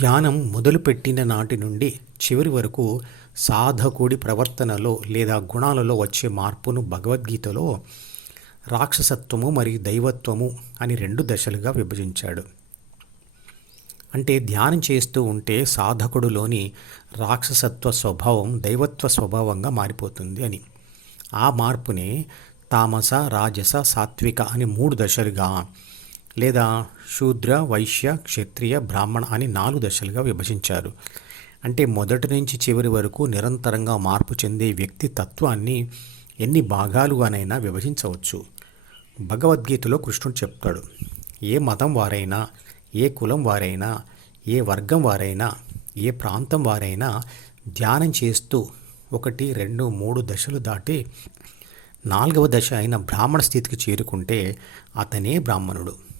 ధ్యానం మొదలుపెట్టిన నాటి నుండి చివరి వరకు సాధకుడి ప్రవర్తనలో లేదా గుణాలలో వచ్చే మార్పును భగవద్గీతలో రాక్షసత్వము మరియు దైవత్వము అని రెండు దశలుగా విభజించాడు. అంటే ధ్యానం చేస్తూ ఉంటే సాధకుడులోని రాక్షసత్వ స్వభావం దైవత్వ స్వభావంగా మారిపోతుంది అని. ఆ మార్పునే తామస రాజస సాత్విక అని మూడు దశలుగా లేదా శూద్ర వైశ్య క్షత్రియ బ్రాహ్మణ అని నాలుగు దశలుగా విభజించారు. అంటే మొదటి నుంచి చివరి వరకు నిరంతరంగా మార్పు చెందే వ్యక్తి తత్వాన్ని ఎన్ని భాగాలుగానైనా విభజించవచ్చు. భగవద్గీతలో కృష్ణుడు చెప్తాడు ఏ మతం వారైనా ఏ కులం వారైనా ఏ వర్గం వారైనా ఏ ప్రాంతం వారైనా ధ్యానం చేస్తూ ఒకటి రెండు మూడు దశలు దాటి నాలుగవ దశ అయిన బ్రాహ్మణ స్థితికి చేరుకుంటే అతనే బ్రాహ్మణుడు.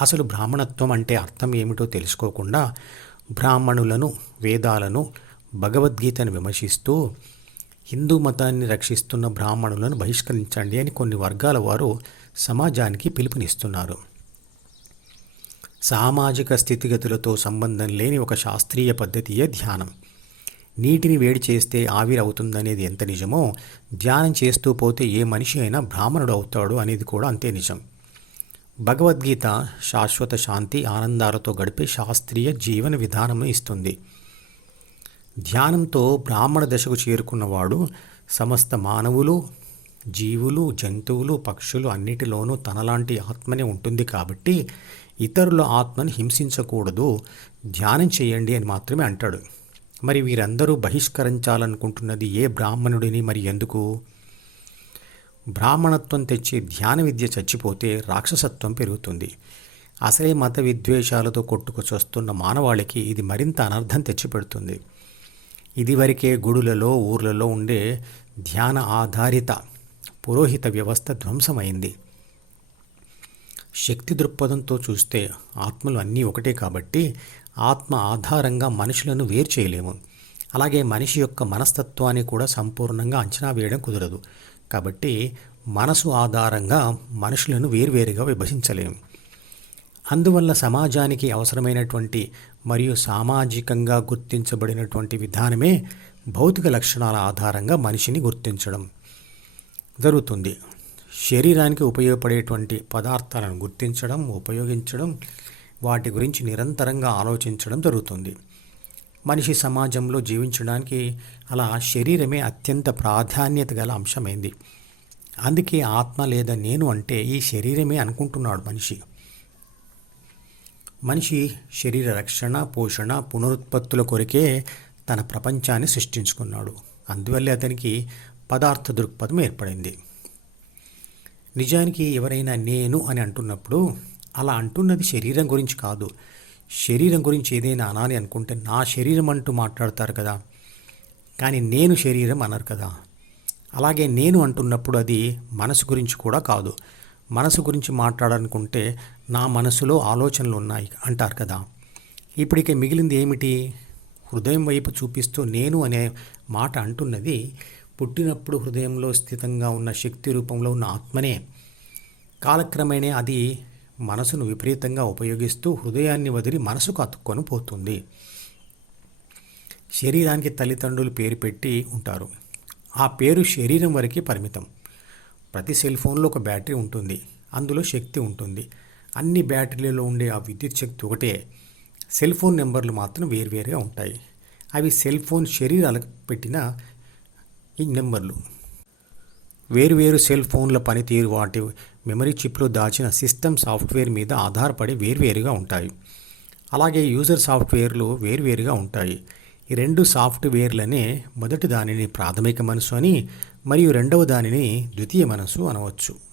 అసలు బ్రాహ్మణత్వం అంటే అర్థం ఏమిటో తెలుసుకోకుండా బ్రాహ్మణులను వేదాలను భగవద్గీతను విమర్శిస్తూ హిందూ మతాన్ని రక్షిస్తున్న బ్రాహ్మణులను బహిష్కరించండి అని కొన్ని వర్గాల వారు సమాజానికి పిలుపునిస్తున్నారు. సామాజిక స్థితిగతులతో సంబంధం లేని ఒక శాస్త్రీయ పద్ధతియే ధ్యానం. నీటిని వేడి చేస్తే ఆవిరి అవుతుందనేది ఎంత నిజమో ధ్యానం చేస్తూ పోతే ఏ మనిషి అయినా బ్రాహ్మణుడు అవుతాడు అనేది కూడా అంతే నిజం. భగవద్గీత శాశ్వత శాంతి ఆనందాలతో గడిపే శాస్త్రీయ జీవన విధానము ఇస్తుంది. ధ్యానంతో బ్రాహ్మణ దశకు చేరుకున్నవాడు సమస్త మానవులు జీవులు జంతువులు పక్షులు అన్నిటిలోనూ తనలాంటి ఆత్మనే ఉంటుంది కాబట్టి ఇతరుల ఆత్మను హింసించకూడదు ధ్యానం చేయండి అని మాత్రమే అంటాడు. మరి వీరందరూ బహిష్కరించాలనుకుంటున్నది ఏ బ్రాహ్మణుడిని మరి ఎందుకు? బ్రాహ్మణత్వం తెచ్చే ధ్యాన విద్య చచ్చిపోతే రాక్షసత్వం పెరుగుతుంది. అసలే మత విద్వేషాలతో కొట్టుకొచ్చొస్తున్న మానవాళికి ఇది మరింత అనర్థం తెచ్చిపెడుతుంది. ఇదివరకే గుడులలో ఊర్లలో ఉండే ధ్యాన ఆధారిత పురోహిత వ్యవస్థ ధ్వంసమైంది. శక్తి దృక్పథంతో చూస్తే ఆత్మలు అన్నీ ఒకటే కాబట్టి ఆత్మ ఆధారంగా మనుషులను వేరు చేయలేము. అలాగే మనిషి యొక్క మనస్తత్వాన్ని కూడా సంపూర్ణంగా అంచనా వేయడం కుదరదు. కాబట్టి మనసు ఆధారంగా మనుషులను వేర్వేరుగా విభజించలేము అందువల్ల సమాజానికి అవసరమైనటువంటి మరియు సామాజికంగా గుర్తించబడినటువంటి విధానమే భౌతిక లక్షణాల ఆధారంగా మనిషిని గుర్తించడం జరుగుతుంది. శరీరానికి ఉపయోగపడేటువంటి పదార్థాలను గుర్తించడం ఉపయోగించడం వాటి గురించి నిరంతరంగా ఆలోచించడం జరుగుతుంది. మనిషి సమాజంలో జీవించడానికి అలా శరీరమే అత్యంత ప్రాధాన్యత గల అంశమైంది. అందుకే ఆత్మ లేదా నేను అంటే ఈ శరీరమే అనుకుంటున్నాడు మనిషి. మనిషి శరీర రక్షణ పోషణ పునరుత్పత్తుల కొరకే తన ప్రపంచాన్ని సృష్టించుకున్నాడు. అందువల్లే అతనికి పదార్థ దృక్పథం ఏర్పడింది. నిజానికి ఎవరైనా నేను అని అంటున్నప్పుడు అలా అంటున్నది శరీరం గురించి కాదు. శరీరం గురించి ఏదైనా అనాలి అనుకుంటే నా శరీరం అంటూ మాట్లాడతారు కదా. కానీ నేను శరీరం అనరు కదా. అలాగే నేను అంటున్నప్పుడు అది మనసు గురించి కూడా కాదు. మనసు గురించి మాట్లాడాలనుకుంటే నా మనసులో ఆలోచనలు ఉన్నాయి అంటారు కదా. ఇప్పటికే మిగిలింది ఏమిటి? హృదయం వైపు చూపిస్తూ నేను అనే మాట అంటున్నది పుట్టినప్పుడు హృదయంలో స్థితంగా ఉన్న శక్తి రూపంలో ఉన్న ఆత్మనే. కాలక్రమేణే అది మనసును విపరీతంగా ఉపయోగిస్తూ హృదయాన్ని వదిలి మనసుకు అతుక్కొని పోతుంది. శరీరానికి తల్లిదండ్రులు పేరు పెట్టి ఉంటారు. ఆ పేరు శరీరం వరకే పరిమితం. ప్రతి సెల్ ఫోన్లో ఒక బ్యాటరీ ఉంటుంది. అందులో శక్తి ఉంటుంది. అన్ని బ్యాటరీలలో ఉండే ఆ విద్యుత్ శక్తి ఒకటే. సెల్ ఫోన్ నెంబర్లు మాత్రం వేరువేరుగా ఉంటాయి. అవి సెల్ ఫోన్ శరీరాలకు పెట్టిన ఈ నెంబర్లు. వేరువేరు సెల్ ఫోన్ల పనితీరు వాటి మెమరీ చిప్లో దాచిన సిస్టమ్ సాఫ్ట్వేర్ మీద ఆధారపడి వేరువేరుగా ఉంటాయి. అలాగే యూజర్ సాఫ్ట్వేర్లు వేరువేరుగా ఉంటాయి. ఈ రెండు సాఫ్ట్వేర్లనే మొదటి దానిని ప్రాథమిక మనసు అని మరియు రెండవ దానిని ద్వితీయ మనసు అనవచ్చు.